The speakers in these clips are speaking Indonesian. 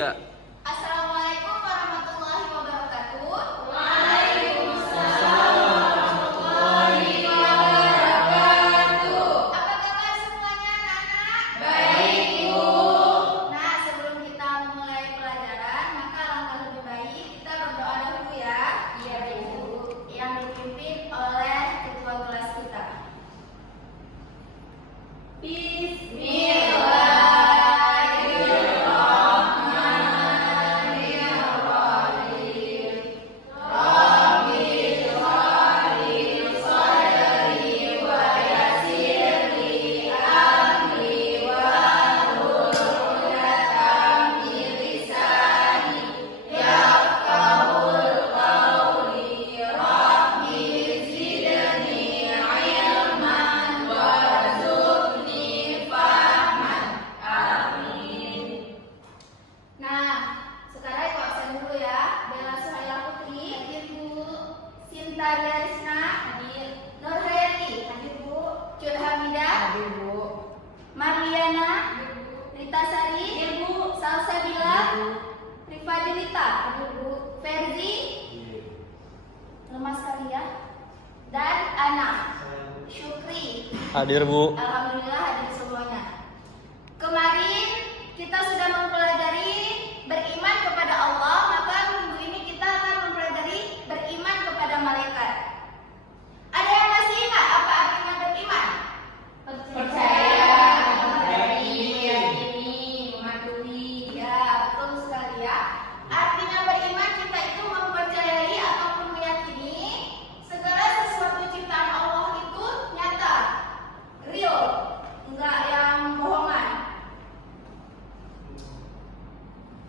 Ya. Assalamualaikum warahmatullahi wabarakatuh. Waalaikumsalam warahmatullahi wabarakatuh. Apa kabar semuanya anak-anak? Baik, Bu. Nah, sebelum kita memulai pelajaran, maka alangkah lebih baik kita berdoa dulu ya. Iya, Bu. Yang dipimpin oleh ketua kelas kita. Bismillahirrahmanirrahim. Rabbi shrahli sadri wa yassirli amri wahlul 'uqdatam min lisani yafqahul qawli. Rabbi zidni ilman warzuqni fahman. Amin. Nah, sekarang ibu absen dulu ya. Bella Suhaila Putri, hadir Bu. Sinta Diarisna, hadir. Nur Hayati, hadir Bu. Cut Hamidah, Hadir, Bu. Marliana, Rita Sari, hadir Bu. Salsabila, Rifa Julita, hadir Bu. Ferzi, lemas sekali ya. Dan Ana, Syukri, Hadir, Bu. alhamdulillah hadir semuanya. Kemarin kita sudah mempelajari beriman kepada Allah, maka minggu ini kita akan mempelajari beriman kepada malaikat. Ada yang masih ingat apa artinya beriman? Percaya, meyakini, mematuhi. Ya, betul sekali ya. Artinya beriman kita itu mempercayai ataupun meyakini segala sesuatu ciptaan Allah itu nyata, real, enggak yang bohongan.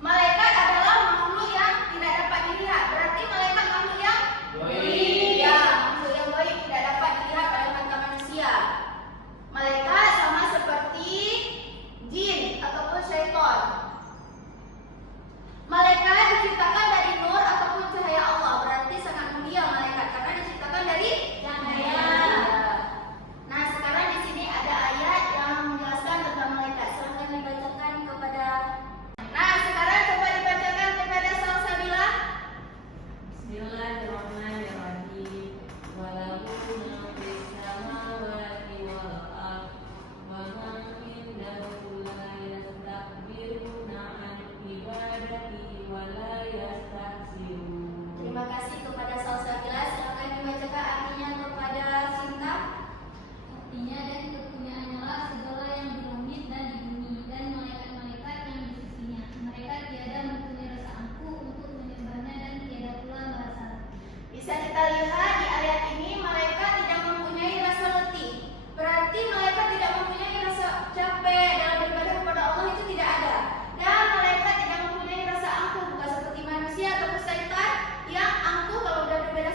Malaikat adalah makhluk yang tidak dapat dilihat. Berarti malaikat makhluk yang Gaib. Ya, makhluk yang gaib tidak dapat dilihat pada mata manusia. Malaikat sama seperti jin ataupun syaitan. Malaikat diciptakan dari nur ataupun cahaya Allah. Berarti sangat mulia malaikat karena diciptakan dari cahaya. Nah, sekarang di sini ada ayat yang menjelaskan tentang malaikat. Silakan dibacakan kepada. Nah, sekarang coba dibacakan kepada Salsabila. Bismillahirrahmanirrahim. Walahu ma fis samawati wal ardh wa ma indahu la yastakbiruna an ibadati wa la yastahsirun. Terima kasih kepada Salsabila. Silakan dibacakan artinya kepada Sinta. Artinya dan kepunyaannya lah segala yang di langit dan di bumi dan malaikat-malaikat yang di sisinya. Mereka tiada mempunyai rasa angkuh untuk menyembahnya dan tiada pula merasa letih. Bisa kita lihat di ayat ini malaikat tidak mempunyai rasa letih. Berarti malaikat tidak mempunyai rasa capek dalam beribadah kepada Allah, itu tidak ada. Dan malaikat tidak mempunyai rasa angkuh, bukan seperti manusia atau syaitan yang angkuh kalau sudah beribadah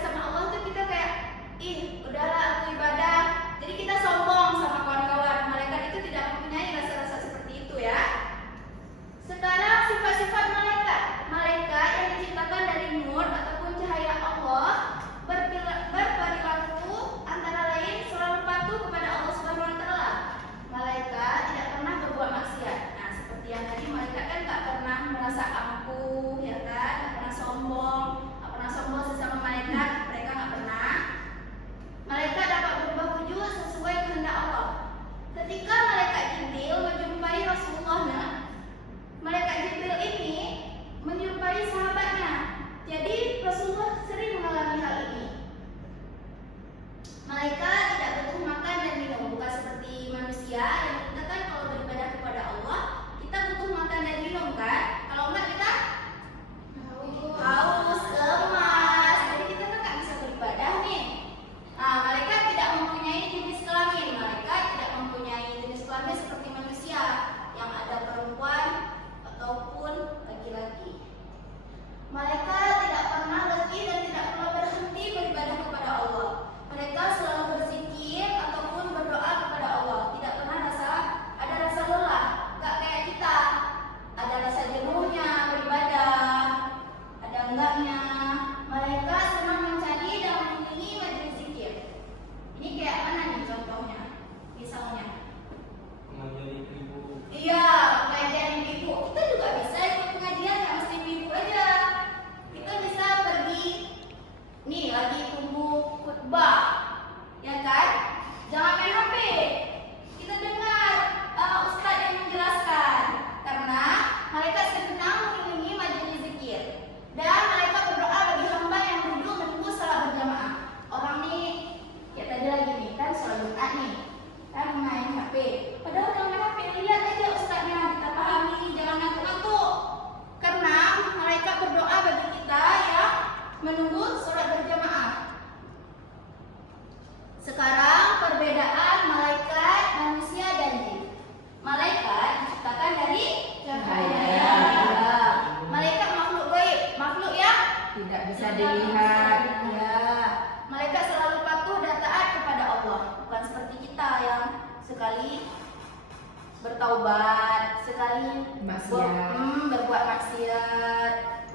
bertaubat, sekali Maksiat. berbuat maksiat,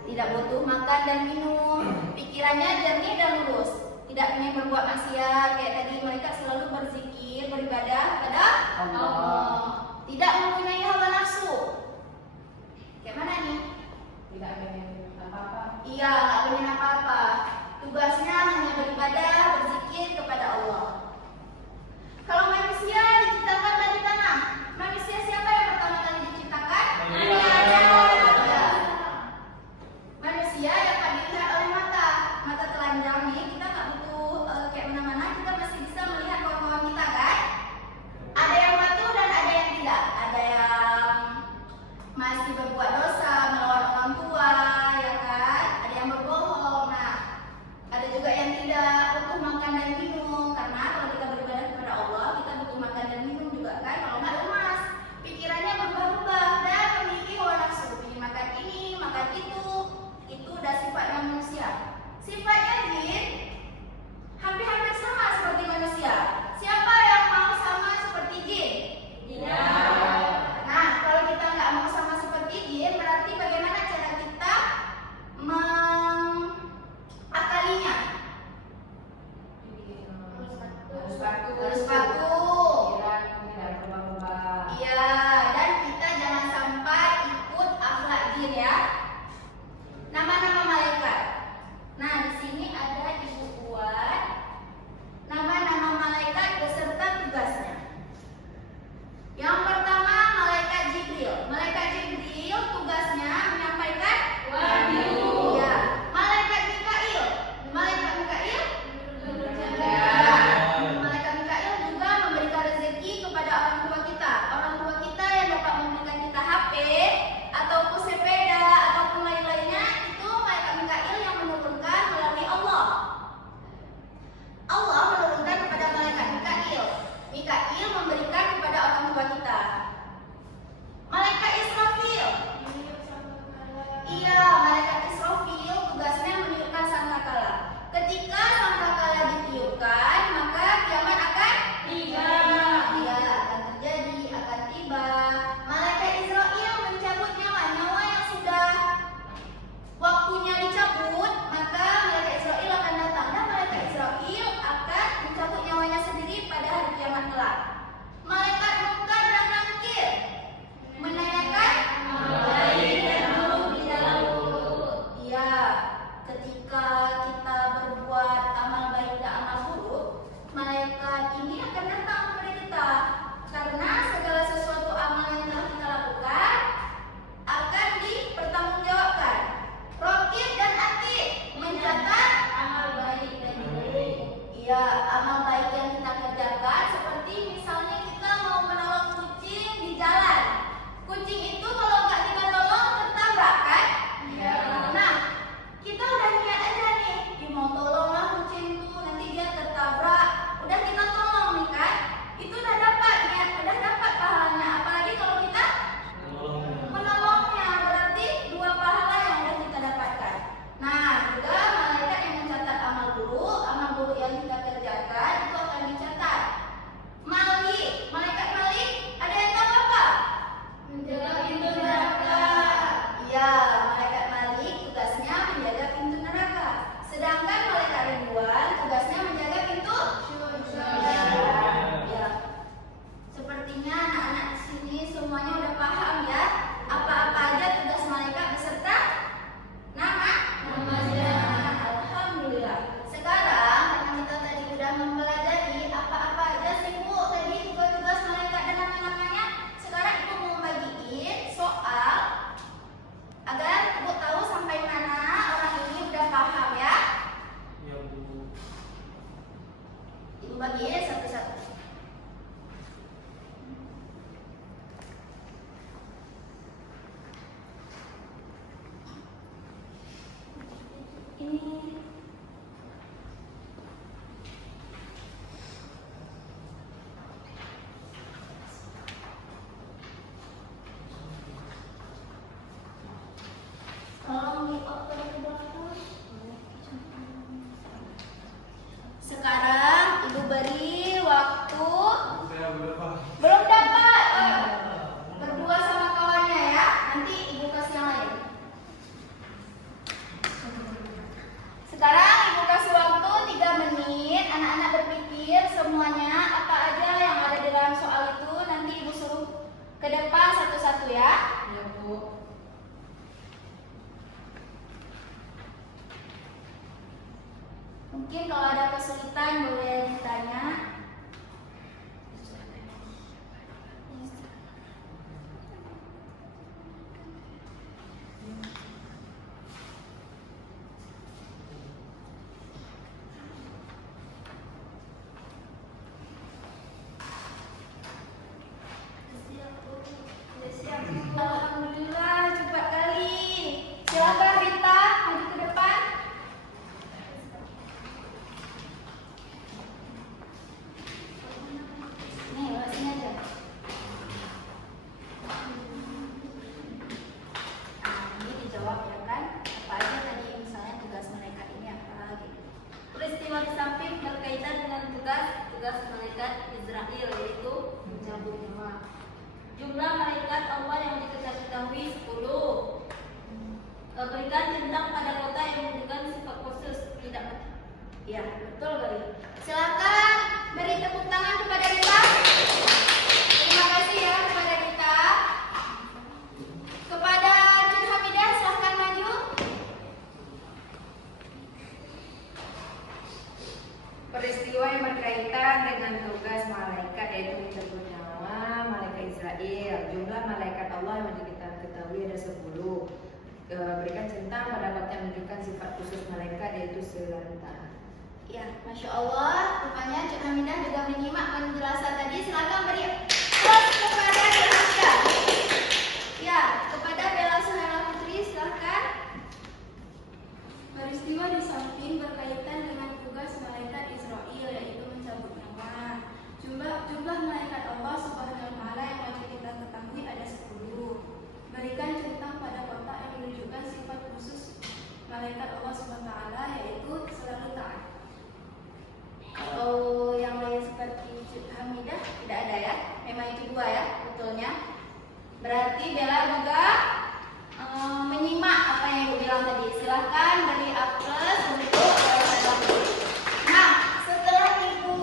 tidak butuh makan dan minum, pikirannya jernih dan lurus, tidak ingin berbuat maksiat kayak tadi, mereka selalu berzikir, beribadah kepada Allah, tidak mempunyai hawa nafsu. Kayak mana nih? Tidak pengen apa-apa. Iya, nggak pengen apa-apa. Tugasnya hanya beribadah, berzikir kepada Allah. Kalau manusia diciptakan dari tanah, manusia siapa yang pertama kali diciptakan? Nabi Adam. Ya. Manusia dapat dilihat oleh mata telanjang nih. Kita nggak butuh kayak mana-mana, kita masih bisa melihat kawan-kawan kita kan? Ada yang patuh dan ada yang tidak. Ada yang masih berbuat dosa, melawan orang tua, ya kan? Ada yang berbohong. Nah, ada juga yang tidak butuh makan dan minum, karena kalau kita beribadah kepada Allah, kita butuh makan dan minum juga kan? Kalau nggak lemas, pikirannya berubah-ubah dan memiliki hawa nafsu, ingin makan ini, makan itu udah sifatnya manusia. Sifatnya jin hampir-hampir sama seperti manusia. Siapa yang mau sama seperti jin? Nah, kalau kita nggak mau sama seperti jin, berarti bagaimana cara kita mengakalinya? Harus patuh. Tidak berubah-ubah. Iya, dan kita jangan sampai ikut akhlak jin ya. Nama-nama malaikat. Nah, di sini ada Ibu buat nama-nama malaikat beserta tugasnya. Yang pertama, malaikat Jibril. Malaikat Jibril tugasnya menyampaikan wahyu. Ya. Malaikat Mikail. Malaikat Mikail Malaikat Mikail juga memberikan rezeki kepada orang tua kita. Orang tua kita yang dapat memberikan kita HP ataupun sepeda ataupun lain-lainnya, itu malaikat Mikail yang menurunkan melalui Allah. Allah menurunkan kepada malaikat Mikail. Mikail memberikan kepada orang tua kita. Malaikat Israfil. Iya, malaikat Israfil tugasnya meniupkan sangkakala. Ketika sangkakala ditiupkan, maka kiamat akan tiba. Iya, akan terjadi, akan tiba. Malaikat Israel mencabut nyawa yang sudah waktunya dicabut, maka malaikat Israel akan datang dan malaikat Israel akan mencabut nyawanya sendiri pada hari kiamat kelak. Malaikat Munkar dan Nakir menanyakan amal baik dan buruk di dalam mulut. Iya, ketika kita berbuat amal baik dan amal buruk, malaikat ini akan datang kepada kita, karena segala sesuatu amal yang telah kita lakukan akan dipertanggungjawabkan. Rokib dan Atid mencatat amal baik dan buruk. Iya, amal baik yang kita kerjakan, seperti misalnya kita mau menolong kucing di jalan. Kucing itu kalau nggak kita tolong tertabrak kan? Iya. Nah, kita udah niat aja nih, mau tolonglah kucing itu, nanti dia tertabrak. Udah kita tolong nih kan? Itu udah dapat niat, udah dapat pahalanya. Apalagi kalau kita menolongnya, berarti 2 pahala yang udah kita dapatkan. Nah, juga malaikat yang mencatat amal buruk yang kita kerjakan itu akan dicatat. Malik, malaikat Malik, ada yang tahu apa? Menjaga pintu neraka. Iya, malaikat Malik tugasnya menjaga pintu neraka. Sedangkan malaikat Ridwan tugasnya menjaga pintu surga. Ya. Sepertinya anak-anak di sini semuanya udah paham ya, apa-apa aja tugas malaikat beserta namanya. Alhamdulillah. Sekarang karena kita tadi udah mempelajari apa-apa aja sih Bu tadi tugas malaikat dan nama-namanya, sekarang Ibu mau bagiin soal agar Ibu tahu sampai mana orang ini udah paham ya. Ibu bagiin satu-satu. Ini tolong dioper ke belakang. Sekarang Ibu beri waktu. Belum dapat. Mungkin kalau ada kesulitan boleh ditanya. Alhamdulillah, cepat kali. Silakan Rita, maju ke depan. Nih, lewat sini aja. Ini dijawab ya kan? Apa aja tadi misalnya tugas malaikat ini apa gitu. Peristiwa di samping berkaitan dengan tugas malaikat Israel, yaitu Mencabut nyawa. jumlah malaikat Allah yang diketahui 10. Berikan centang pada kota yang memberikan sifat khusus tidak mati. Ya, betul kali. Silakan beri tepuk tangan kepada Rita. Terima kasih ya kepada Rita. Kepada Cun Hamidah, silahkan maju. Peristiwa yang berkaitan dengan tugas malaikat yaitu mencabut nyawa malaikat Israel. Jumlah malaikat Allah yang kita ketahui ada 10. Berikan centang pada kota yang menunjukkan sifat khusus malaikat yaitu selantang. Ya, Masya Allah. Rupanya Cun Hamidah juga menyimak penjelasan tadi. Silakan beri aplaus kepada Cun Hamidah. Ya, kepada Bella Suhela Putri, silahkan. Peristiwa di samping berkaitan dengan tugas malaikat Israel, yaitu mencabut nyawa. Jumlah malaikat Allah Subhanahu wa Ta'ala yang wajib kita ketahui ada 10. Berikan centang pada kota yang menunjukkan sifat khusus malaikat Allah Subhanahu wa Ta'ala, yaitu selalu taat. Kalau yang lain seperti Cun Hamidah tidak ada ya. Memang itu 2 ya, betulnya. Berarti Bella juga menyimak apa yang Ibu bilang tadi. Silahkan beri aplaus untuk Bella Putri. Nah, setelah Ibu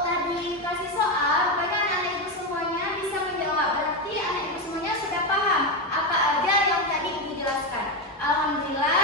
tadi kasih soal, banyak anak Ibu semuanya bisa menjawab. Berarti anak Ibu semuanya sudah paham apa aja yang tadi Ibu jelaskan. Alhamdulillah,